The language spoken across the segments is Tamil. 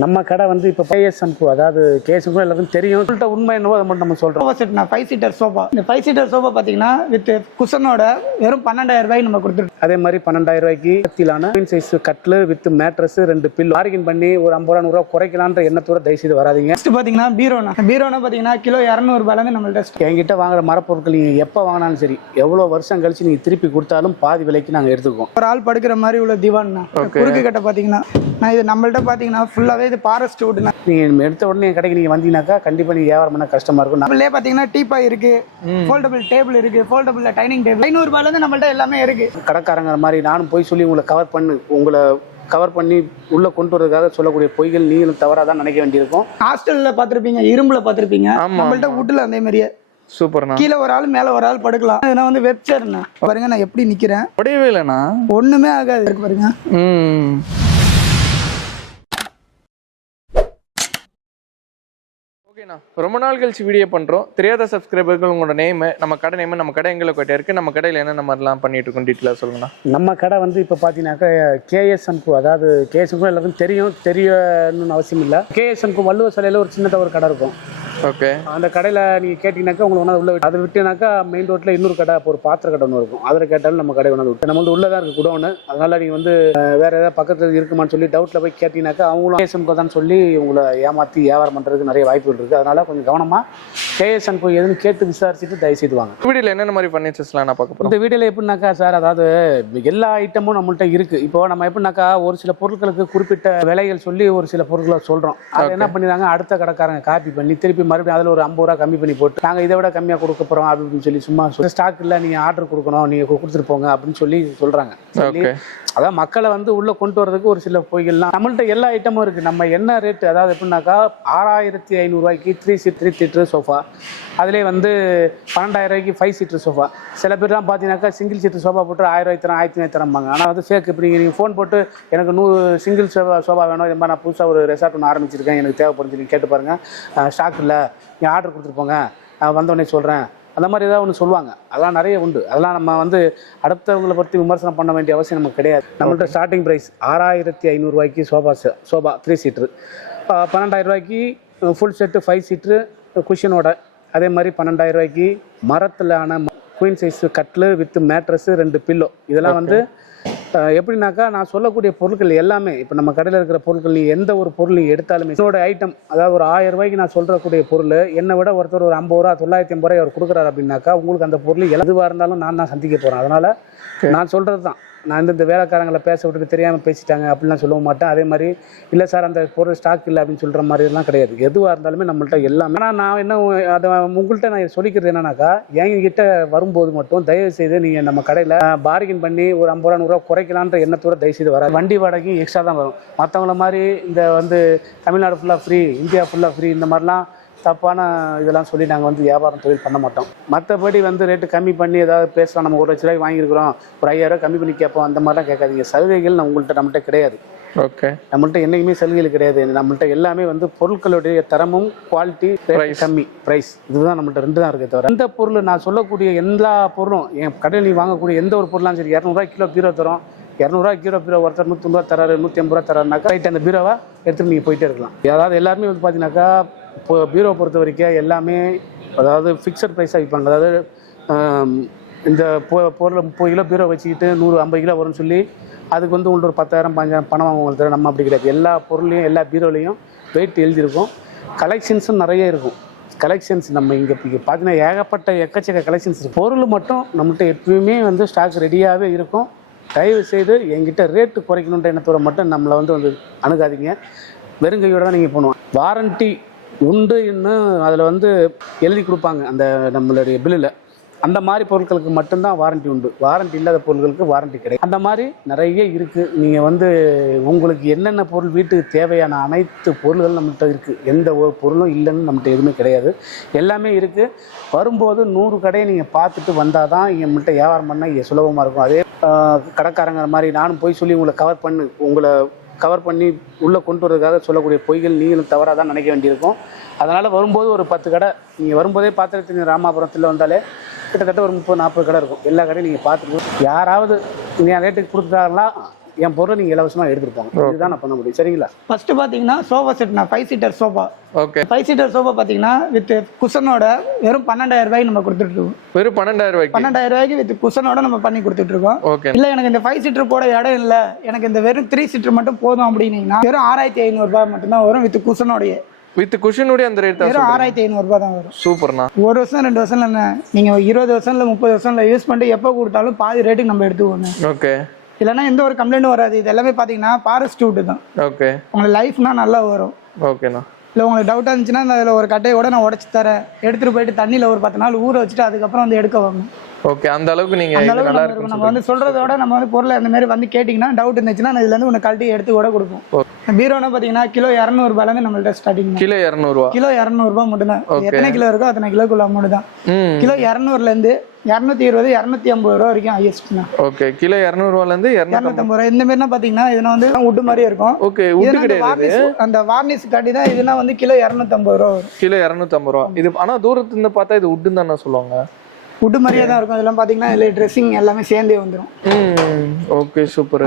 நம்ம கடை வந்து இப்போ கேஎஸ் ஷாம்பு, அதாவது கேஎஸ் ஷாம்பு எல்லாருக்கும் தெரியும். உண்மை என்னவோ அதை மட்டும் நம்ம சொல்கிறோம். Sofa set 5 seater sofa. இந்த 5 சீட்டர் சோஃபா பார்த்தீங்கன்னா வித் குஷனோட வெறும் 12,000 ரூபாய்க்கு நம்ம கொடுத்துருக்கோம். அதே மாதிரி 12,000 ரூபாய்க்கு குயின் சைஸ் கட்லு வித் மேட்ரஸ் 2 பில் பார்கின் பண்ணி ஒரு 50 ரூபா 100 ரூபா குறைக்கலான்ற எண்ணத்தோட தயவுசெய்து வராதிங்க. நெக்ஸ்ட் பார்த்தீங்கன்னா பீரோனா பார்த்தீங்கன்னா கிலோ 200 ரூபாயிலேருந்து நம்மள்ட்ட என்கிட்ட வாங்குற மரப்பொருட்கள் நீங்கள் எப்போ வாங்கினாலும் சரி, எவ்வளோ வருஷம் கழிச்சு நீங்கள் திருப்பி கொடுத்தாலும் பாதி விலைக்கு நாங்கள் எடுத்துக்குவோம். ஒரு ஆள் படுக்கிற மாதிரி உள்ள திவான் குறுக்கு கட்டை பார்த்தீங்கன்னா நான் இது நம்மள்ட்ட பார்த்தீங்கன்னா ஃபுல்லாகவே இது ஃபாரஸ்ட் வுட். நீங்கள் எடுத்த உடனே என் கடைக்கு நீங்கள் வந்தீங்கன்னாக்கா கண்டிப்பாக நீங்கள் வியாபாரம் பண்ண கஷ்டமாக இருக்கும். நம்மளே பார்த்தீங்கன்னா டீபாய் இருக்கு, ஃபோல்டபுள் டேபிள் இருக்கு, ஃபோல்டபுள் டைனிங் டேபிள் 500 ரூபாயிலேருந்து நம்மள்ட்ட எல்லாமே இருக்கு. கடைக்காரங்கிற மாதிரி நானும் போய் சொல்லி உங்களை கவர் பண்ணி உள்ள கொண்டு வரதுக்காக சொல்லக்கூடிய பொய்கள் நீங்களும் தவறாதான் நினைக்க வேண்டியிருக்கும். ஹாஸ்டல்ல பார்த்துருப்பீங்க, இரும்புல பார்த்துருப்பீங்க, நம்மள்ட்ட வுட்ல அதே மாதிரியே சூப்பர்ண்ணா. கீழே ஒரு ஆள் மேல ஒரு ஆள் படுக்கலாம். நான் வந்து வெப்சேர்ண்ணா பாருங்க, நான் எப்படி நிக்கிறேன், உடையவே இல்லைண்ணா, ஒண்ணுமே ஆகாது இருக்கு பாருங்க. ஓகேண்ணா, ரொம்ப நாள் கழிச்சு வீடியோ பண்ணுறோம். தெரியாத சப்ஸ்கிரைபர்கள் உங்களோட நேம், நம்ம கடை நேம், நம்ம கடை எங்களை கிட்டே இருக்குது, நம்ம கடையில் என்னென்ன மாதிரிலாம் பண்ணிட்டு இருக்கோம் டீட்டெயிலாக சொல்லுங்கண்ணா. நம்ம கடை வந்து இப்போ பார்த்தீங்கன்னாக்கா கேஎஸ் ஷாம்பு, அதாவது கேஎஸ் ஷாம்பு எல்லாருக்கும் தெரியணும்னு அவசியம் இல்லை. கேஎஸ் ஷாம்பு வள்ளுவர் சிலையில் ஒரு சின்னதாக ஒரு கடை இருக்கும். ஓகே, அந்த கடையில் நீங்கள் கேட்டிங்கனாக்கா உங்களுக்கு ஒன்றா உள்ள அதை விட்டுனாக்கா மெயின் ரோட்டில் இன்னொரு கடை, ஒரு பாத்திர கடை ஒன்று இருக்கும். அதில் கேட்டாலும் நம்ம கடை ஒன்று விட்டு நம்ம வந்து உள்ளே தான் இருக்குது குடோன்னு. அதனால் நீங்கள் வந்து வேறு ஏதாவது பக்கத்தில் இருக்குமான்னு சொல்லி டவுட்டில் போய் கேட்டிங்கனாக்கா அவங்களும் கேஎஸ் ஷாம்பு தான் சொல்லி உங்களை ஏமாற்றி வியாபாரம் பண்ணுறதுக்கு நிறைய வாய்ப்புகள் இருக்குது. அதனால் கொஞ்சம் கவனமாக கேஎஸ் ஷாம்பு எதுன்னு கேட்டு விசாரிச்சுட்டு தயவுசெய்து வாங்க. வீடியோவில் என்னென்ன மாதிரி ஃபர்னிச்சர்ஸ்லாம் நான் பார்க்க போகிறோம். இந்த வீடியோவில் எப்படின்னாக்கா சார், அதாவது எல்லா ஐட்டமும் நம்மள்ட்ட இருக்குது. இப்போ நம்ம எப்படின்னாக்கா ஒரு சில பொருட்களுக்கு குறிப்பிட்ட விலைகள் சொல்லி ஒரு சில பொருட்களை சொல்கிறோம். அதை என்ன பண்ணிடுறாங்க, அடுத்த கடைக்காரங்க காப்பி பண்ணி திருப்பி மறுபடியும் அதில் ஒரு 50 ரூபா கம்மி பண்ணி போட்டு நாங்கள் இதை விட கம்மியாக கொடுக்க போகிறோம் அப்படின்னு சொல்லி சும்மா ஸ்டாக் இல்லை, நீங்கள் ஆர்டர் கொடுக்கணும், நீங்கள் கொடுத்துட்டு போங்க அப்படின்னு சொல்லி சொல்கிறாங்க. அதான் மக்களை வந்து உள்ளே கொண்டு வரதுக்கு ஒரு சில பொய்கள்லாம். நம்மள்ட்ட எல்லா ஐட்டமும் இருக்குது. நம்ம என்ன ரேட்டு, அதாவது எப்படின்னாக்கா 6,500 ரூபாய்க்கு 3 சீட்டர் சோஃபா, அதிலே வந்து 12,000 ரூபாய்க்கு 5 சீட்டர் சோஃபா. சில பேர்லாம் பார்த்தீங்கன்னாக்கா சிங்கிள் சீட்டர் சோஃபா போட்டு 1000 ரூபாய்க்கு தரம் 1500 தரம்பாங்க. ஆனால் வந்து ஃபேக். இப்படி நீங்கள் ஃபோன் போட்டு எனக்கு 100 சிங்கிள் சோஃபா வேணும், இது மாதிரி நான் புதுசாக ஒரு ரெசார்ட் ஒன்று ஆரம்பிச்சிருக்கேன், எனக்கு தேவைப்படுது, நீங்கள் கேட்டு பாருங்கள், ஸ்டாக் இல்லை, நீங்கள் ஆர்டர் கொடுத்துருப்போங்க, வந்தோடனே சொல்கிறேன், அந்த மாதிரி ஏதாவது ஒன்று சொல்லுவாங்க. அதெல்லாம் நிறைய உண்டு. அதெல்லாம் நம்ம வந்து அடுத்தவங்களை பற்றி விமர்சனம் பண்ண வேண்டிய அவசியம் நமக்கு கிடையாது. நம்மள்ட்ட ஸ்டார்டிங் ப்ரைஸ் 6,500 ரூபாய்க்கு சோஃபா 3 சீட்ரு, 12,000 ரூபாய்க்கு ஃபுல் செட்டு 5 சீட்ரு குஷனோட, அதே மாதிரி 12,000 ரூபாய்க்கு மரத்திலான குயின் சைஸ் கட்லு வித் மேட்ரஸ் 2 பில்லோ. இதெல்லாம் வந்து எப்படின்னாக்கா நான் சொல்லக்கூடிய பொருட்கள் எல்லாமே இப்போ நம்ம கடையில் இருக்கிற பொருட்கள், நீ எந்த ஒரு பொருள் நீ எடுத்தாலுமே என்னோட ஐட்டம், அதாவது ஒரு 1000 ரூபாய்க்கு நான் சொல்கிறக்கூடிய பொருள் என்னை விட ஒருத்தர் ஒரு 50 ரூபா 950 ரூபாய் அவர் கொடுக்குறாரு அப்படின்னாக்கா உங்களுக்கு அந்த பொருள் எதுவாக இருந்தாலும் நான் தான் சந்திக்க போகிறேன். அதனால் நான் சொல்கிறது தான். நான் இந்த வேலைக்காரங்களை பேச விட்டுட்டு தெரியாமல் பேசிட்டாங்க அப்படின்லாம் சொல்ல மாட்டேன். அதே மாதிரி இல்லை சார் அந்த பொருள் ஸ்டாக் இல்லை அப்படின்னு சொல்கிற மாதிரிலாம் கிடையாது. எதுவாக இருந்தாலுமே நம்மள்ட்ட எல்லாமே. ஆனால் நான் என்ன அதை உங்கள்கிட்ட நான் சொல்லிக்கிறது என்னன்னாக்கா, எங்ககிட்ட வரும்போது மட்டும் தயவுசெய்து நீங்கள் நம்ம கடையில் பார்கின் பண்ணி ஒரு 50 ரூபா 100 ரூபா குறைக்கலான்ற எண்ணத்தோட தயவுசெய்து வராது. வண்டி வாடகையும் எக்ஸ்ட்ரா தான் வரும். மற்றவங்கள மாதிரி இந்த வந்து தமிழ்நாடு ஃபுல்லாக ஃப்ரீ, இந்தியா ஃபுல்லாக ஃப்ரீ, இந்த மாதிரிலாம் தப்பான இதெல்லாம் சொல்லி நாங்கள் வந்து வியாபாரம் தொழில் பண்ண மாட்டோம். மற்றபடி வந்து ரேட்டு கம்மி பண்ணி ஏதாவது பேசலாம், நம்ம 1,00,000 ரூபாய்க்கு வாங்கியிருக்கிறோம், ஒரு 5,000 ரூபா கம்மி பண்ணி கேட்போம், அந்த மாதிரிலாம் கேட்காதீங்க. சலுகைகள் நம்மள்ட்ட கிடையாது. ஓகே, நம்மள்ட்ட என்றைக்குமே சலுகைகள் கிடையாது. நம்மள்ட்ட எல்லாமே வந்து பொருட்களுடைய தரமும் குவாலிட்டி, கம்மி ப்ரைஸ், இதுதான் நம்மள்ட்ட 2 தான் இருக்கே தவிர எந்த பொருள் நான் சொல்லக்கூடிய எல்லா பொருளும் என் கடையில் நீ வாங்கக்கூடிய எந்த ஒரு பொருளாலும் சரி 200 ரூபாய் கிலோ பீரோ தரும், 200 ரூபா கிலோ பீரோ ஒருத்தர் 150 ரூபா தராரு, 150 ரூபா தராருனாக்கா ரைட், அந்த பீரோவை எடுத்துகிட்டு நீங்கள் போயிட்டே இருக்கலாம். அதாவது எல்லாருமே வந்து பார்த்தீங்கன்னாக்கா இப்போ பீரோ பொறுத்த வரைக்கும் எல்லாமே அதாவது ஃபிக்ஸட் ப்ரைஸாக விற்பாங்க. அதாவது இந்த பொருளை 30 கிலோ பீரோ வச்சுக்கிட்டு 150 கிலோ வரும்னு சொல்லி அதுக்கு வந்து உங்களுக்கு ஒரு 10,000 15,000 பணம் வாங்குவாங்க தவிர நம்ம அப்படி கிடையாது. எல்லா பொருளையும் எல்லா பீரோலையும் வெயிட் எழுதியிருக்கும். கலெக்ஷன்ஸும் நிறைய இருக்கும். கலெக்ஷன்ஸ் நம்ம இங்கே பார்த்தீங்கன்னா ஏகப்பட்ட எக்கச்சக்க கலெக்ஷன்ஸ் இருக்கும். பொருள் மட்டும் நம்மகிட்ட எப்பயுமே வந்து ஸ்டாக் ரெடியாகவே இருக்கும். தயவு செய்து என்கிட்ட ரேட்டு குறைக்கணுன்ற எண்ணத்தோட மட்டும் நம்மளை வந்து அணுகாதீங்க. வெறுங்கையோடு தான் நீங்கள் போகணும். வாரண்ட்டி உண்டு இன்னும் அதில் வந்து எழுதி கொடுப்பாங்க அந்த நம்மளுடைய பில்லில். அந்த மாதிரி பொருட்களுக்கு மட்டும்தான் வாரண்ட்டி உண்டு. வாரண்ட்டி இல்லாத பொருட்களுக்கு வாரண்ட்டி கிடையாது. அந்த மாதிரி நிறைய இருக்குது. நீங்கள் வந்து உங்களுக்கு என்னென்ன பொருள் வீட்டுக்கு தேவையான அனைத்து பொருள்களும் நம்மகிட்ட இருக்குது. எந்த ஒரு பொருளும் இல்லைன்னு நம்மகிட்ட எதுவுமே கிடையாது, எல்லாமே இருக்குது. வரும்போது 100 கடையை நீங்கள் பார்த்துட்டு வந்தால் தான் நம்மகிட்ட வியாபாரம் பண்ண சுலபமாக இருக்கும். அதே கடைக்காரங்கிற மாதிரி நானும் போய் சொல்லி உங்களை கவர் பண்ணி உள்ளே கொண்டு வரதுக்காக சொல்லக்கூடிய பொய்கள் நீங்களும் தவறாக தான் நினைக்க வேண்டியிருக்கும். அதனால் வரும்போது ஒரு 10 கடை நீங்கள் வரும்போதே பார்த்துட்டு ராமாபுரத்தில் வந்தாலே கிட்டத்தட்ட ஒரு 30-40 கடை இருக்கும். எல்லா கடையும் நீங்கள் பார்த்துட்டு யாராவது நீங்கள் ரேட்டுக்கு கொடுத்துட்டாங்களா என் பொருளை நீங்கள் இலவசமாக எடுத்துட்டு போங்க. இதுதான் நான் பண்ண முடியும். சரிங்களா? ஃபர்ஸ்ட் பார்த்தீங்கன்னா சோஃபா செட்னா 5 seater sofa. Okay 5 seater sofa பார்த்தீங்கன்னா வித் குஷனோட வெறும் 12,000 ரூபாய்க்கு நம்ம கொடுத்துட்டு இருக்கோம். வெறும் 12,000 ரூபாய்க்கு 12,000 ரூபாய்க்கு வித் குஷனோட நம்ம பண்ணி கொடுத்துட்டு இருக்கோம். ஓகே இல்ல எனக்கு இந்த 5 சீட்டர் போட இடம் இல்ல, எனக்கு இந்த வெறும் 3 சீட்டர் மட்டும் போதும் அப்படின்னீங்கன்னா வெறும் 6,500 ரூபாய் மட்டும்தான் வரும் வித் குஷனோடய. வித் குஷனுடைய அந்த ரேட் தான் வெறும் 6,500 ரூபாய் தான் வரும். சூப்பர்ண்ணா. 1 வருஷம் 2 வருஷம் என்ன, நீங்க 20 வருஷம் இல்ல 30 வருஷம் யூஸ் பண்ணிட்டு எப்போ கொடுத்தாலும் பாதி ரேட்டுக்கு நம்ம எடுத்துக்கோங்க. ஓகே இல்லைன்னா எந்த ஒரு கம்ப்ளைண்ட்டும் வராது. இது எல்லாமே பார்த்தீங்கன்னா ஃபாரஸ்ட் வுட் தான். ஓகே உங்களுக்கு லைஃப்னா நல்லா வரும். ஓகேண்ணா. இல்லை உங்களுக்கு டவுட்டாக இருந்துச்சுன்னா அதில் ஒரு கட்டையோட நான் உடச்சி தரேன், எடுத்துகிட்டு போயிட்டு தண்ணியில் ஒரு 10 நாள் ஊற வச்சுட்டு அதுக்கப்புறம் வந்து எடுக்க வாங்க. ஓகே அந்த அளவுக்கு நீங்க அந்த இது அளவுக்கு நல்லா நம்ம இருக்கும். நம்ம வந்து சொல்றதோட நம்ம வந்து பொருளை அந்த மாதிரி வந்து கேட்டிங்கன்னா டவுட் இருந்துச்சுன்னா இதுல இருந்து உனக்கு கழட்டி எடுத்து கூட கொடுப்போம். பீரோனா பார்த்தீங்கன்னா கிலோ 200 ரூபாயிலேருந்து நம்மள்ட்ட ஸ்டார்டிங். கிலோ 200 ரூபா. கிலோ 200 ரூபாய் மட்டும் தான். எத்தனை கிலோ இருக்கோ அத்தனை கிலோக்குள்ள அமௌண்ட் தான். கிலோ 200லேருந்து 220 250 ரூபா வரைக்கும் ஹையஸ்ட்னா. ஓகே கிலோ 200 ரூபாயிலேருந்து 250 ரூபா. இந்த மாதிரினா பார்த்தீங்கன்னா இதுனா வந்து வுட் மாதிரியே இருக்கும். ஓகே வுட் கிடையாது, அந்த வார்னிஷ் காட்டி தான். இதுனா வந்து கிலோ 250 ரூபா வரும். கிலோ 250 ரூபா. இது ஆனா தூரத்துல இருந்து பார்த்தா இது வுட்னு தானே சொல்லுவாங்க. வுட் மாதிரியே தான் இருக்கும். இதெல்லாம் பார்த்தீங்கன்னா இதில் ட்ரெஸ்ஸிங் எல்லாமே சேர்ந்தே வந்துடும். Okay super.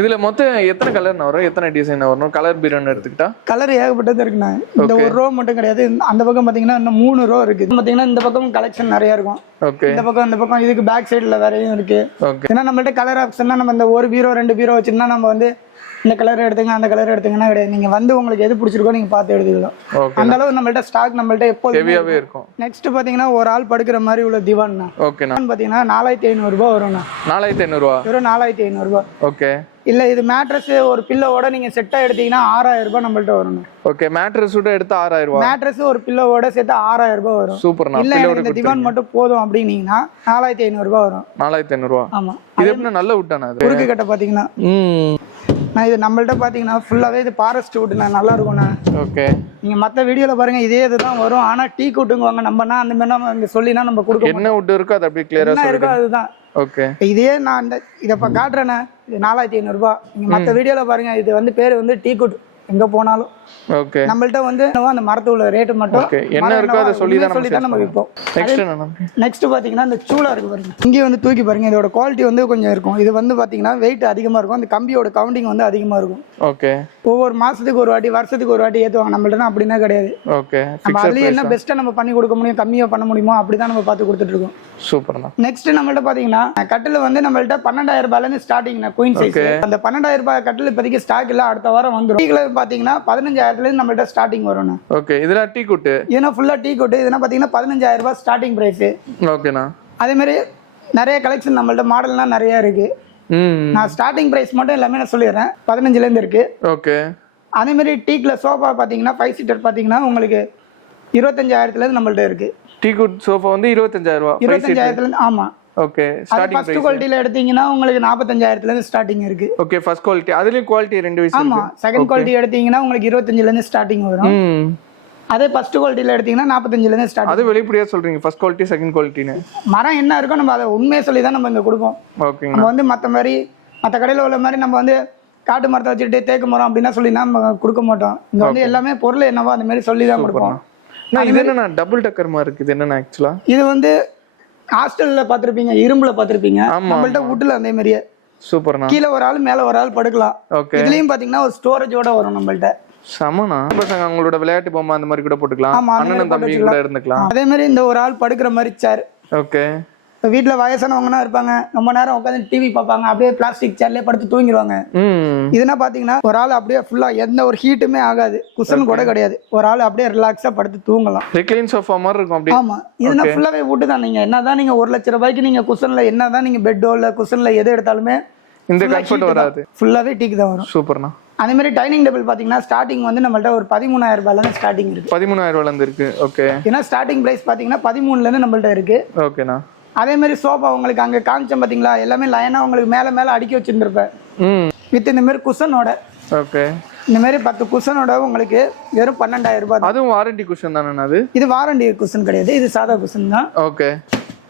இதுல மொத்தம் எத்தனை கலர் வரும், எத்தனை டிசைன் வரும்? கலர் பீரோன்னு எடுத்துக்கிட்டா கலர் ஏகப்பட்டது இருக்குண்ணா. இந்த ஒரு ரோ மட்டும் கிடையாது. அந்த பக்கம் பாத்தீங்கன்னா இன்னும் 3 ரோ இருக்கு. பாத்தீங்கன்னா இந்த பக்கம் கலெக்ஷன் நிறைய இருக்கும். ஓகே இந்த பக்கம் இதுக்கு பேக் சைடுல வேறையும் இருக்கு. ஓகே ஏன்னா நம்மள்ட்ட கலர் ஆப்ஷன்னா நம்ம இந்த ஒரு பீரோ 2 பீரோ வச்சிருந்தா நம்ம வந்து இந்த கலர் எடுத்துங்க அந்த கலர் எடுத்துங்கன்னா கிடையாது. நீங்க வந்து உங்களுக்கு எது பிடிச்சிருக்கோ நீங்க பார்த்து எடுத்துக்கலாம். அந்த அளவு நம்மள்ட்ட ஸ்டாக் நம்மள்ட்ட எப்போதும் ஹெவியாவே இருக்கும். நெக்ஸ்ட் பாத்தீங்கன்னா ஒரு ஆள் படுக்கிற மாதிரி உள்ள திவான்னா. ஓகேண்ணா. பாத்தீங்கன்னா 4,500 ரூபாய் வரும்ண்ணா. 4,500 ரூபா. வெறும் 4,500 ரூபாய். ஓகே இல்ல இது மேட்ரஸ் ஒரு பில்லோட நீங்க செட்டா எடுத்தீங்கன்னா 6,000 ரூபாய் நம்மள்ட்ட வரும். ஓகே மேட்ரஸ் கூட எடுத்து 6,000 ரூபாய். மேட்ரஸ் ஒரு பில்லோட சேர்த்து 6,000 ரூபாய் வரும். சூப்பர்ண்ணா. இல்ல இந்த திவான் மட்டும் போதும் அப்படின்னீங்கன்னா 4,500 ரூபாய் வரும். 4,500 ரூபாய். ஆமா. இது எப்படி நல்ல வுட்டானா? அது குறுக்கு கட்ட பாத்தீங்கன்னா நான் இது நம்மள்ட்ட பாத்தீங்கன்னா ஃபுல்லாவே இது ஃபாரஸ்ட் வுட் நல்லா இருக்கும்ண்ணா. ஓகே நீங்க மத்த வீடியோல பாருங்க இதே இதுதான் வரும். ஆனா டீ கூட்டுங்குவாங்க. நம்மனா அந்த மாதிரி நம்ம இங்க சொல்லினா நம்ம கொடுக்க என்ன வுட் இருக்கோ அது அப்படியே கிளியரா என்ன இருக்கோ அதுதான். ஓகே இதே நான் அந்த இத காட்டுறேனே. இது 4,500 ரூபாய். நீங்க மத்த வீடியோல பாருங்க இது வந்து பேர் வந்து டீ கூட். எங்க போனாலும் ஓகே நம்மள்ட்ட வந்து அந்த மரத்து உள்ள ரேட் மட்டும் ஓகே என்ன இருக்கோ அத சொல்லி தான் நம்ம விப்போம். நெக்ஸ்ட் என்ன? நெக்ஸ்ட் பாத்தீங்கன்னா இந்த சூளா இருக்கு பாருங்க. இங்க வந்து தூக்கி பாருங்க. இதோட குவாலிட்டி வந்து கொஞ்சம் இருக்கும். இது வந்து பாத்தீங்கன்னா வெயிட் அதிகமா இருக்கும். அந்த கம்பியோட கவுண்டிங் வந்து அதிகமா இருக்கும். ஓகே ஒவ்வொரு மாசத்துக்கு ஒரு வாட்டி வருஷத்துக்கு ஒரு வாட்டி ஏத்துவாங்க. நம்மள்ட்ட அப்படின்னா கிடையாது. ஓகே நம்ம அதுலயே என்ன பெஸ்ட்டா நம்ம பண்ணி கொடுக்க முடியும், கம்மியா பண்ண முடியுமோ அப்படிதான் நம்ம பார்த்து கொடுத்துட்டு இருக்கோம். சூப்பர்ண்ணா. நெக்ஸ்ட் நம்மள்ட்ட பாத்தீங்கன்னா கட்டில் வந்து நம்மள்ட்ட 12,000 ரூபாயில இருந்து ஸ்டார்டிங் குயின் சைஸ். அந்த 12,000 ரூபாய் கட்டில் இப்போதைக்கு ஸ்டாக் இல்ல, அடுத்த வாரம் வந்துடும். டீ கலர் பாத்தீங்கன்னா 15,000 இருந்து நம்மள்ட்ட ஸ்டார்டிங் வரும். ஓகே இதெல்லாம் டீ குட். இதுனா ஃபுல்லா டீ குட். இதுனா பாத்தீங்கன்னா 15,000 ரூபாய் ஸ்டார்டிங் பிரைஸ். ஓகேண்ணா. அதே மாதிரி நிறைய கலெக்ஷன் நம்மள்ட்ட மாடல்லாம் நிறைய இருக்கு. நான் ஸ்டார்டிங் பிரைஸ் மட்டும் எல்லாமே நான் சொல்லிடுறேன். 15 இருந்து இருக்கு. ஓகே அதே மாதிரி டீக்ல சோஃபா பாத்தீங்கன்னா 5 சீட்டர் பாத்தீங்கன்னா உங்களுக்கு 25,000 இருந்து நம்மள்ட்ட இருக்கு. டீ குட் சோஃபா வந்து 25,000 ரூபாய். 25,000 இருந்து ஆமா. ஓகே ஸ்டார்டிங் ஃபர்ஸ்ட் குவாலிட்டில எடுத்தீங்கன்னா உங்களுக்கு 45,000 இருந்து ஸ்டார்டிங் இருக்கு. Okay first quality. அதுலயும் குவாலிட்டி ரெண்டு விஷயம் ஆமா. செகண்ட் குவாலிட்டி எடுத்தீங்கன்னா உங்களுக்கு 25 இருந்து ஸ்டார்டிங் வரும். அதே ஃபர்ஸ்ட் குவாலிட்டில எடுத்தீங்கன்னா 45 இருந்து ஸ்டார்ட். அது வெளிப்படையா சொல்றீங்க ஃபர்ஸ்ட் குவாலிட்டி செகண்ட் குவாலிட்டின்னு. மரம் என்ன இருக்கோ நம்ம அதை உண்மையை சொல்லி தான் நம்ம இங்க கொடுப்போம். ஓகேங்க. நம்ம வந்து மத்த கடையில உள்ள மாதிரி நம்ம வந்து காட்டு மரத்தை வச்சுட்டு தேக்கு மரம் அப்படின்னா சொல்லி நம்ம கொடுக்க மாட்டோம். இங்க வந்து எல்லாமே பொருள் என்னவோ அந்த மாதிரி சொல்லி தான் கொடுப்போம். இது என்னன்னா டபுள் டக்கர் மாதிரி இருக்கு. இது என்னன்னா ஆக்சுவலா இது வந்து ஹாஸ்டல்ல பாத்திருப்பீங்க, இரும்புல பாத்திருப்பீங்க. நம்மள்ட்ட வுட்ல அதே மாதிரியே சூப்பர்ண்ணா. கீழே ஒரு ஆள் மேல ஒரு ஆள் படுக்கலாம். இதுலயும் பாத்தீங்கன்னா ஒரு ஸ்டோரேஜோட வரும் நம்மள்ட்ட. சமனா பசங்க அவங்களோட விளையாட்டு பொம்மை அந்த மாதிரி கூட போட்டுக்கலாம். அண்ணன் தம்பி கூட இருந்துக்கலாம். அதே மாதிரி இந்த ஒரு ஆள் படுக்கிற மாதிரி சேர். ஓகே இப்போ வீட்டில் வயசானவங்கன்னா இருப்பாங்க, ரொம்ப நேரம் உட்காந்து டிவி பார்ப்பாங்க, அப்படியே பிளாஸ்டிக் சேர்லேயே படுத்து தூங்கிடுவாங்க. இதுனா பார்த்தீங்கன்னா ஒரு ஆள் அப்படியே ஃபுல்லாக எந்த ஒரு ஹீட்டுமே ஆகாது, குஷன் கூட கிடையாது. ஒரு ஆள் அப்படியே ரிலாக்ஸாக படுத்து தூங்கலாம். ரெக்லைன் சோஃபா மாதிரி இருக்கும் அப்படியே. ஆமாம். இதுனா ஃபுல்லாகவே வுட்டு தான். நீங்கள் என்ன தான் நீங்கள் 1,00,000 ரூபாய்க்கு நீங்கள் குஷனில் என்ன தான் நீங்கள் பெட்டோ இல்லை குஷனில் எது எடுத்தாலுமே இந்த கம்ஃபர்ட் வராது. ஃபுல்லாகவே டீக்கு தான் வரும். சூப்பர்ண்ணா. அதே மாதிரி டைனிங் டேபிள் பார்த்தீங்கன்னா ஸ்டார்டிங் வந்து நம்மள்ட்ட ஒரு 13,000 ரூபாயிலேருந்து ஸ்டார்டிங் இருக்கு. 13,000 ரூபாயிலேருந்து இருக்கு. ஓகே. ஏன்னா ஸ்டார்டிங் ப்ரைஸ் பார்த்தீங்கன்னா 13,000 நம்மள்ட்ட இருக்கு. ஓகேண்ணா. அதே மாதிரி சோஃபா உங்களுக்கு அங்கே காமிச்சோம் பார்த்தீங்களா, எல்லாமே லைனா உங்களுக்கு மேலே அடுக்கி வச்சிருந்துருப்பேன் வித் இந்த மாதிரி குஷனோட. ஓகே. இந்த மாதிரி 10 குஷனோட உங்களுக்கு வெறும் 12,000 ரூபாய். அதுவும் வாரண்டி குஷன் தானே? அது இது வாரண்டி குஷன் கிடையாது, இது சாதா குஷன் தான். ஓகே.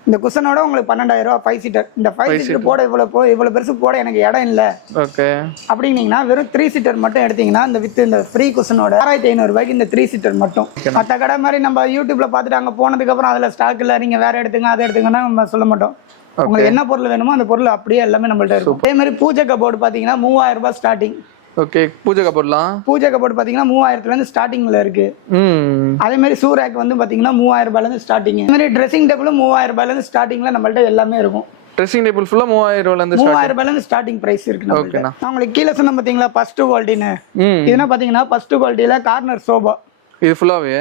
இந்த குஷனோட உங்களுக்கு 12,000 ரூபாய் 5 சீட்டர். இந்த 5 சீட்டர் போட இவ்வளவு பெருசு போட எனக்கு இடம் இல்ல. ஓகே. அப்படின்னீங்கன்னா வெறும் 3 சீட்டர் மட்டும் எடுத்தீங்கன்னா இந்த வித் இந்த ஃப்ரீ குஷனோட 6,500 ரூபாய்க்கு இந்த 3 சீட்டர் மட்டும். மற்ற கடை மாதிரி நம்ம யூடியூப்ல பார்த்துட்டு அங்கே போனதுக்கு அப்புறம் அதுல ஸ்டாக் இல்ல, நீங்க வேற எடுத்துங்க அதை எடுத்துங்கன்னா நம்ம சொல்ல மாட்டோம். உங்களுக்கு என்ன பொருள் வேணுமோ அந்த பொருள் அப்படியே எல்லாமே நம்மள்ட்ட இருக்கும். அதே மாதிரி பூஜை கபோர்டு பாத்தீங்கன்னா 3000 ரூபாய் ஸ்டார்டிங். ஓகே, பூஜை கபோர்ட்லாம் பூஜை கபோர்டு பாத்தீங்கன்னா 3000 இருந்து ஸ்டார்டிங்ல இருக்கு. அதே மாதிரி சூரேக் வந்து பாத்தீங்கன்னா 3000 ரூபாயில இருந்து ஸ்டார்டிங். அதே மாதிரி ட்ரெஸ்ஸிங் டேபிளும் 3000 ரூபாயில இருந்து ஸ்டார்டிங்ல நம்மள்ட்ட எல்லாமே இருக்கும். ட்ரெஸ்ஸிங் டேபிள் ஃபுல்லா 3000 ரூபாயில இருந்து 3000 ரூபாயில இருந்து ஸ்டார்டிங் பிரைஸ் இருக்கு. நான் உங்களுக்கு கீழே சொன்ன பாத்தீங்களா ஃபர்ஸ்ட் குவாலிட்டின்னு, இதுனா பாத்தீங்கன்னா ஃபர்ஸ்ட் குவாலிட்டியில கார்னர் சோபா. இது ஃபுல்லாவே?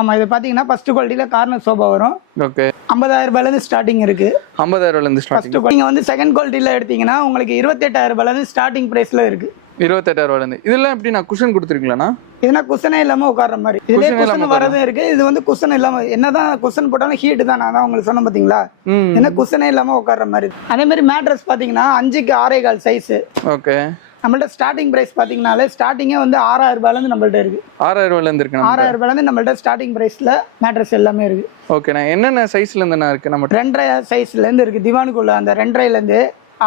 ஆமா, இது பாத்தீங்கன்னா ஃபர்ஸ்ட் குவாலிட்டியில கார்னர் சோபா வரும். ஓகே, 50000 ரூபாயில இருந்து ஸ்டார்டிங் இருக்கு. 50000 ரூபாயில இருந்து ஸ்டார்டிங். நீங்க வந்து செகண்ட் குவாலிட்டில எடுத்தீங்கன்னா உங்களுக்கு 28000 ரூபாயில இருந்து ஸ்டார்டிங் பிரைஸ்ல இருக்கு. 28000 ரூபாயில இருந்து. இதெல்லாம் எப்படி நான் குஷன் கொடுத்துருக்கீங்களா? இதுனா குஷனே இல்லாம உட்கார்ற மாதிரி. இதுல குஷன் வரதும் இருக்கு. இது வந்து குஷன் இல்லாம, என்னதான் குஷன் போட்டாலும் ஹீட் தான். நான் உங்களுக்கு சொன்ன பாத்தீங்களா, என்ன குஷனே இல்லாம உட்கார்ற மாதிரி. அதே மாதிரி மேட்ரஸ் பாத்தீங்கன்னா 5க்கு 6.25 சைஸ். ஓகே, நம்மள்ட்ட ஸ்டார்டிங் பிரைஸ் பாத்தீங்கன்னாலே ஸ்டார்டிங்கே வந்து 6000 ரூபாயில இருந்து நம்மள்ட்ட இருக்கு. 6000 ரூபாயில இருந்து இருக்கு. 6000 ரூபாயில இருந்து நம்மள்ட்ட ஸ்டார்டிங் பிரைஸ்ல மேட்ரஸ் எல்லாமே இருக்கு. ஓகே, நான் என்னென்ன சைஸ்ல இருந்து இருக்கு? நம்ம 2.5 சைஸ்ல இருந்து இருக்கு. திவானுக்குள்ள அந்த 2.5ல இருந்து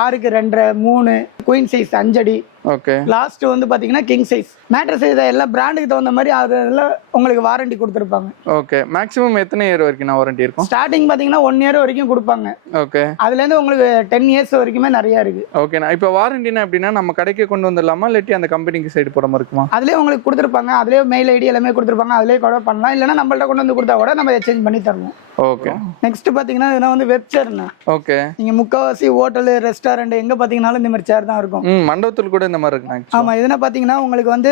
6க்கு 2.5, 3 குயின் சைஸ் 5 அடி. ஓகே, லாஸ்ட் வந்து பாத்தீங்கன்னா கிங் சைஸ். மேட்ரஸ் இதை எல்லா பிராண்டுக்கு தகுந்த மாதிரி அதெல்லாம் உங்களுக்கு வாரண்டி கொடுத்துருப்பாங்க. ஓகே, மேக்ஸிமம் எத்தனை இயர் வரைக்கும் நான் வாரண்டி இருக்கும்? ஸ்டார்டிங் பாத்தீங்கன்னா 1 இயர் வரைக்கும் கொடுப்பாங்க. ஓகே, அதுல இருந்து உங்களுக்கு 10 இயர்ஸ் வரைக்குமே நிறைய இருக்கு. ஓகே, நான் இப்போ வாரண்டினா எப்படின்னா நம்ம கடைக்கு கொண்டு வந்துடலாமா இல்லாட்டி அந்த கம்பெனிக்கு சைடு போற மாதிரி இருக்குமா? அதுலயே உங்களுக்கு கொடுத்துருப்பாங்க. அதுலயே மெயில் ஐடி எல்லாமே கொடுத்துருப்பாங்க. அதுலயே கூட பண்ணலாம். இல்லைன்னா நம்மள்ட்ட கொண்டு வந்து கொடுத்தா கூட நம்ம எக்ஸ்சேஞ்ச் பண்ணி தருவோம். ஓகே, நெக்ஸ்ட் பாத்தீங்கன்னா இதெல்லாம் வந்து வெப் சேர்னா. ஓகே, நீங்க முக்காவாசி ஹோட்டல் ரெஸ்டாரண்ட் எங்க பாத்தீங்கன்னாலும் இந்த மாதிரி சேர் தான் இருக்கும். மண்டபத்தில் கூட இந்த மாதிரி இருக்கு. ஆமா, இதுனா பாத்தீங்கன்னா உங்களுக்கு வந்து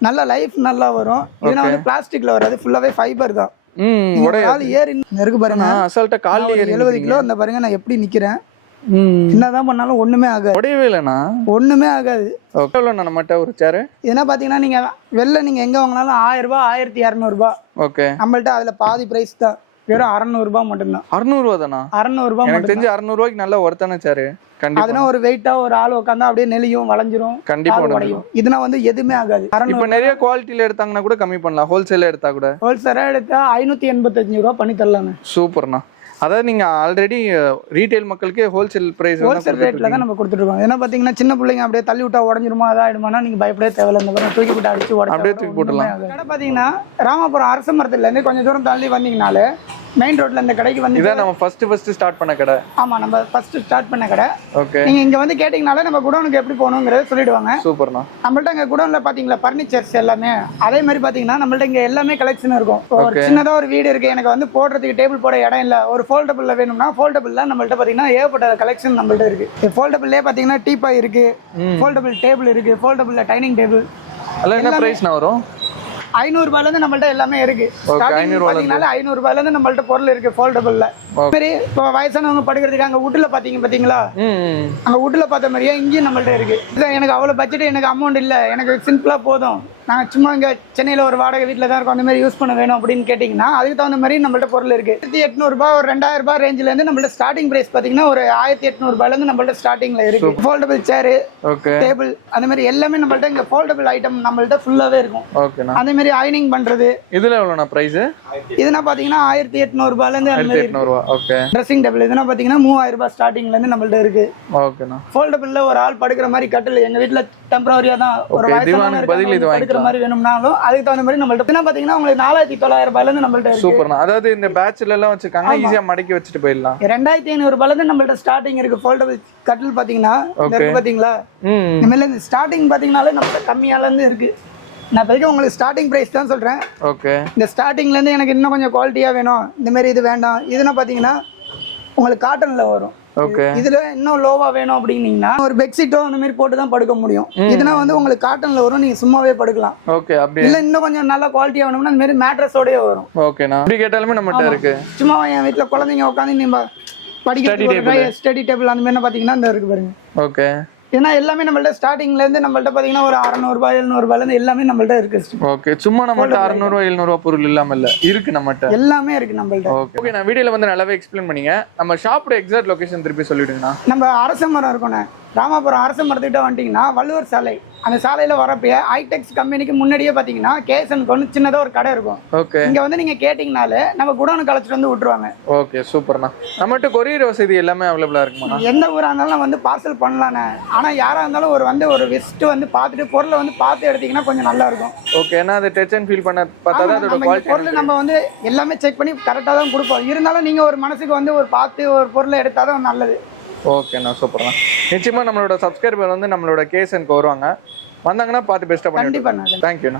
நல்ல லைஃப் நல்லா வரும். இதுனா வந்து பிளாஸ்டிக்ல வராது, ஃபுல்லாவே ஃபைபர் தான். கால் ஏர் இருக்கு பாருங்க, அசால்ட்டா கால் ஏர் 70 கிலோ. இந்த பாருங்க நான் எப்படி நிக்கிறேன். என்னதான் பண்ணாலும் ஒண்ணுமே ஆகாது. உடையவே இல்லைண்ணா, ஒண்ணுமே ஆகாது. நம்மகிட்ட ஒரு சேரு இதுனா பாத்தீங்கன்னா நீங்க வெளில நீங்க எங்க வாங்கினாலும் 1000 ரூபாய் 1200 ரூபாய். ஓகே, நம்மள்ட்ட அதுல பாதி பிரைஸ் தான். வெறும் 600 ரூபாய் மட்டும்தான். 600 ரூபா தானா? 600 ரூபாய் எனக்கு தெரிஞ்சு 600 ரூபாய்க்கு நல்ல ஒருத்தான சேரு. கண்டிப்பா அதுனா ஒரு வெயிட்டா ஒரு ஆள் உட்கார்ந்தா அப்படியே நெளியும் வளைஞ்சிரும். கண்டிப்பா உடையும். இதுனா வந்து எதுவுமே ஆகாது. இப்ப நிறைய குவாலிட்டில எடுத்தாங்கன்னா கூட கம்மி பண்ணலாம். ஹோல்சேல்ல எடுத்தா கூட. ஹோல்சேலா எடுத்தா 585 ரூபாய் பண்ணி தரலாங்க. சூப்பர்ண்ணா. அதாவது நீங்க ஆல்ரெடி ரீட்டைல் மக்களுக்கு ஹோல்சேல் பிரைஸ் ஹோல்சேல் ரேட்ல தான் நம்ம கொடுத்துட்டு இருக்கோம். ஏன்னா பாத்தீங்கன்னா சின்ன பிள்ளைங்க அப்படியே தள்ளி விட்டா உடஞ்சிருமா அதாயிடுமானா நீங்க பயப்படவே தேவையில்ல. இந்த மாதிரி தூக்கி போட்டு அடிச்சு உடச்சு அப்படியே தூக்கி போட்டுலாம். கடை பாத்தீங்கன்னா ராமபுரம் அரச மரத்துல இருந்து கொஞ்சம் தூரம் தள்ளி வந்தீங்கனாலே மெயின் ரோட்ல இந்த கடைக்கு வந்து இதான் நம்ம ஃபர்ஸ்ட் ஸ்டார்ட் பண்ண கடை. ஆமா, நம்ம ஃபர்ஸ்ட் ஸ்டார்ட் பண்ண கடை. ஓகே, நீங்க இங்க வந்து கேட்டீங்கனாலே நம்ம குடோனுக்கு எப்படி போகணுங்கிறத சொல்லிடுவாங்க. சூப்பர்ண்ணா. நம்மள்ட்ட இங்க குடோன்ல பாத்தீங்களா ஃபர்னிச்சர்ஸ் எல்லாமே அதே மாதிரி பாத்தீங்கன்னா நம்மள்ட்ட இங்க எல்லாமே கலெக்ஷன் இருக்கும். ஒரு சின்னதா ஒரு வீடு இருக்கு, எனக்கு வந்து போடுறதுக்கு டேபிள் போட இடம் இல்ல, ஒரு ஃபோல்டபிள்ல வேணும்னா ஃபோல்டபிள்ல நம்மள்ட்ட பாத்தீங்கன்னா ஏகப்பட்ட கலெக்ஷன் நம்மள்ட்ட இருக்கு. ஃபோல்டபிள்லயே பாத்தீங்கன்னா டீபாய் இருக்கு, ஃபோல்டபிள் டேபிள் இருக்கு, ஃபோல்டபிள்ல டைனிங் டேபிள். அதெல்லாம் என்ன பிரைஸ்னா வரும்? 500 ரூபாயில இருந்து நம்மள்ட்ட எல்லாமே இருக்கு. 500 ரூபாயில இருந்து நம்மள்ட்ட பொருள் இருக்கு ஃபோல்டபிள்ல. சரி, இப்போ வயசானவங்க படுக்கிறதுக்கு அங்க வுட்ல பாத்தீங்களா, அங்க வுட்ல பார்த்த மாதிரியே இங்கேயும் நம்மள்ட்ட இருக்கு. எனக்கு அவ்வளவு பட்ஜெட், எனக்கு அமௌண்ட் இல்ல, எனக்கு சிம்பிளா போதும், நாங்க சும்மா இங்க சென்னையில ஒரு வாடகை வீட்டுல தான் இருக்கோம், அந்த மாதிரி யூஸ் பண்ண வேணும் அப்படின்னு கேட்டீங்கன்னா அதுக்கு தகுந்த மாதிரி நம்மள்ட்ட பொருள் இருக்கு. 1800 ரூபாய் ஒரு 2000 ரூபாய் ரேஞ்சில இருந்து நம்மள்ட்ட ஸ்டார்டிங் பிரைஸ் பாத்தீங்கன்னா ஒரு 1800 ரூபாயில இருந்து நம்மள்ட்ட ஸ்டார்டிங்ல இருக்கு. ஃபோல்டபிள் சேர், டேபிள், அந்த மாதிரி எல்லாமே நம்மள்ட்ட இங்க ஃபோல்டபிள் ஐட்டம் நம்மள்ட்ட ஃபுல்லாவே இருக்கும். அதே மாதிரி அயனிங் பண்றது. இதுல எவ்வளவுனா பிரைஸ்? இதுனா பாத்தீங்கன்னா 1800 ரூபாயில இருந்து 1800 ரூபாய். ஓகே, ட்ரெஸ்ஸிங் டேபிள் இதுனா பாத்தீங்கன்னா 3000 ரூபாய் ஸ்டார்டிங்ல இருந்து நம்மள்ட்ட இருக்கு. ஓகேண்ணா. ஃபோல்டபிள்ல ஒரு ஆள் படுக்கிற மாதிரி கட்டில் எங்க வீட்ல டெம்பரரியா தான் ஒரு வயசானவங்க பதில் இது படுக்கிற மாதிரி வேணும்னாலும் அதுக்கு தகுந்த மாதிரி நம்மள்ட்ட பாத்தீங்கன்னா உங்களுக்கு 4900 ரூபாயில இருந்து நம்மள்ட்ட இருக்கு. சூப்பர்ண்ணா. அதாவது இந்த பேட்ச்ல எல்லாம் வச்சிருக்காங்க, ஈஸியா மடக்கி வச்சிட்டு போயிடலாம். 2500 ரூபாயில இருந்து நம்மள்ட்ட ஸ்டார்டிங் இருக்கு. ஃபோல்டபிள் கட்டில் பாத்தீங்கன்னா இருக்கு பாத்தீங்களா, இந்த மாதிரி ஸ்டார்டிங் பாத்தீங்கன்னாலே நம்மள்ட்ட கம்மியால இருந்து இருக்கு. நான் இப்போதைக்கு உங்களுக்கு ஸ்டார்டிங் பிரைஸ் தான் சொல்றேன். ஓகே, இந்த ஸ்டார்டிங்ல இருந்து எனக்கு இன்னும் கொஞ்சம் குவாலிட்டியா வேணும், இந்த மாதிரி இது வேண்டாம், இதுனா பாத்தீங்கன்னா உங்களுக்கு காட்டன்ல வரும். ஓகே, இதுல இன்னும் லோவா வேணும் அப்படின்னீங்கன்னா ஒரு பெட்ஷீட்டோ அந்த மாதிரி போட்டு தான் படுக்க முடியும். இதுனா வந்து உங்களுக்கு காட்டன்ல வரும், நீங்க சும்மாவே படுக்கலாம். ஓகே, அப்படி இல்ல இன்னும் கொஞ்சம் நல்ல குவாலிட்டியா வேணும்னா இந்த மாதிரி மேட்ரஸோடயே வரும். ஓகேண்ணா. அப்படி கேட்டாலுமே நம்மகிட்ட இருக்கு. சும்மா என் வீட்டுல குழந்தைங்க உட்காந்து நீங்க படிக்க ஸ்டடி டேபிள் அந்த மாதிரி பாத்தீங்கன்னா இந்த இருக்கு பாருங்க. ஓகே, ஏன்னா எல்லாமே நம்மள்ட்ட ஸ்டார்டிங்ல இருந்து நம்மள்ட்ட பாத்தீங்கன்னா ஒரு 600 ரூபாய் 700 ரூபாயில இருந்து எல்லாமே நம்மள்ட்ட இருக்கு. ஓகே, சும்மா நம்மள்ட்ட 600 ரூபாய் 700 ரூபாய் பொருள் இல்லாம இல்ல, இருக்கு நம்மள்ட்ட எல்லாமே இருக்கு நம்மள்ட்ட. ஓகே, நான் வீடியோல வந்து நல்லாவே எக்ஸ்பிளைன் பண்ணீங்க. நம்ம ஷாப்போட எக்ஸாக்ட் லொகேஷன் திருப்பி சொல்லிடுங்கண்ணா. நம்ம அரச மரம் இருக்கோண்ணே, ராமாபுரம் அரசு மரத்துக்கிட்ட வந்துட்டிங்கன்னா வள்ளுவர் சாலை, அந்த சாலையில் வரப்போ ஐடெக்ஸ் கம்பெனிக்கு முன்னாடியே பார்த்தீங்கன்னா கேஎஸ்எனுக்கு ஒன்று சின்னதாக ஒரு கடை இருக்கும். ஓகே. இங்கே வந்து நீங்கள் கேட்டிங்கனாலே நம்ம குடோனுக்கு அழைச்சிட்டு வந்து விட்டுருவாங்க. ஓகே சூப்பர்ண்ணா. நம்மகிட்ட கொரியர் வசதி எல்லாமே அவைலபிளாக இருக்குமா? எந்த ஊராக இருந்தாலும் வந்து பார்சல் பண்ணலாண்ணே. ஆனால் யாராக இருந்தாலும் ஒரு விசிட்டு வந்து பார்த்துட்டு பொருளை வந்து பார்த்து எடுத்தீங்கன்னா கொஞ்சம் நல்லா இருக்கும். ஓகே. ஏன்னா அது டச் அண்ட் ஃபீல் பண்ண பார்த்தா தான் அதோட குவாலிட்டி. பொருள் நம்ம வந்து எல்லாமே செக் பண்ணி கரெக்டாக தான் கொடுப்போம். இருந்தாலும் நீங்கள் ஒரு மனசுக்கு வந்து ஒரு பார்த்து ஒரு பொருளை எடுத்தால் தான் நல்லது. ஓகேண்ணா சூப்பர்ண்ணா. நிச்சயமாக நம்மளோட சப்ஸ்கிரைபர் வந்து நம்மளோட கேஎஸ்எனுக்கு வருவாங்க. வந்தாங்கன்னா பார்த்து பெஸ்ட்டாக பண்ணி. கண்டிப்பாண்ணா. தேங்க்யூண்ணா.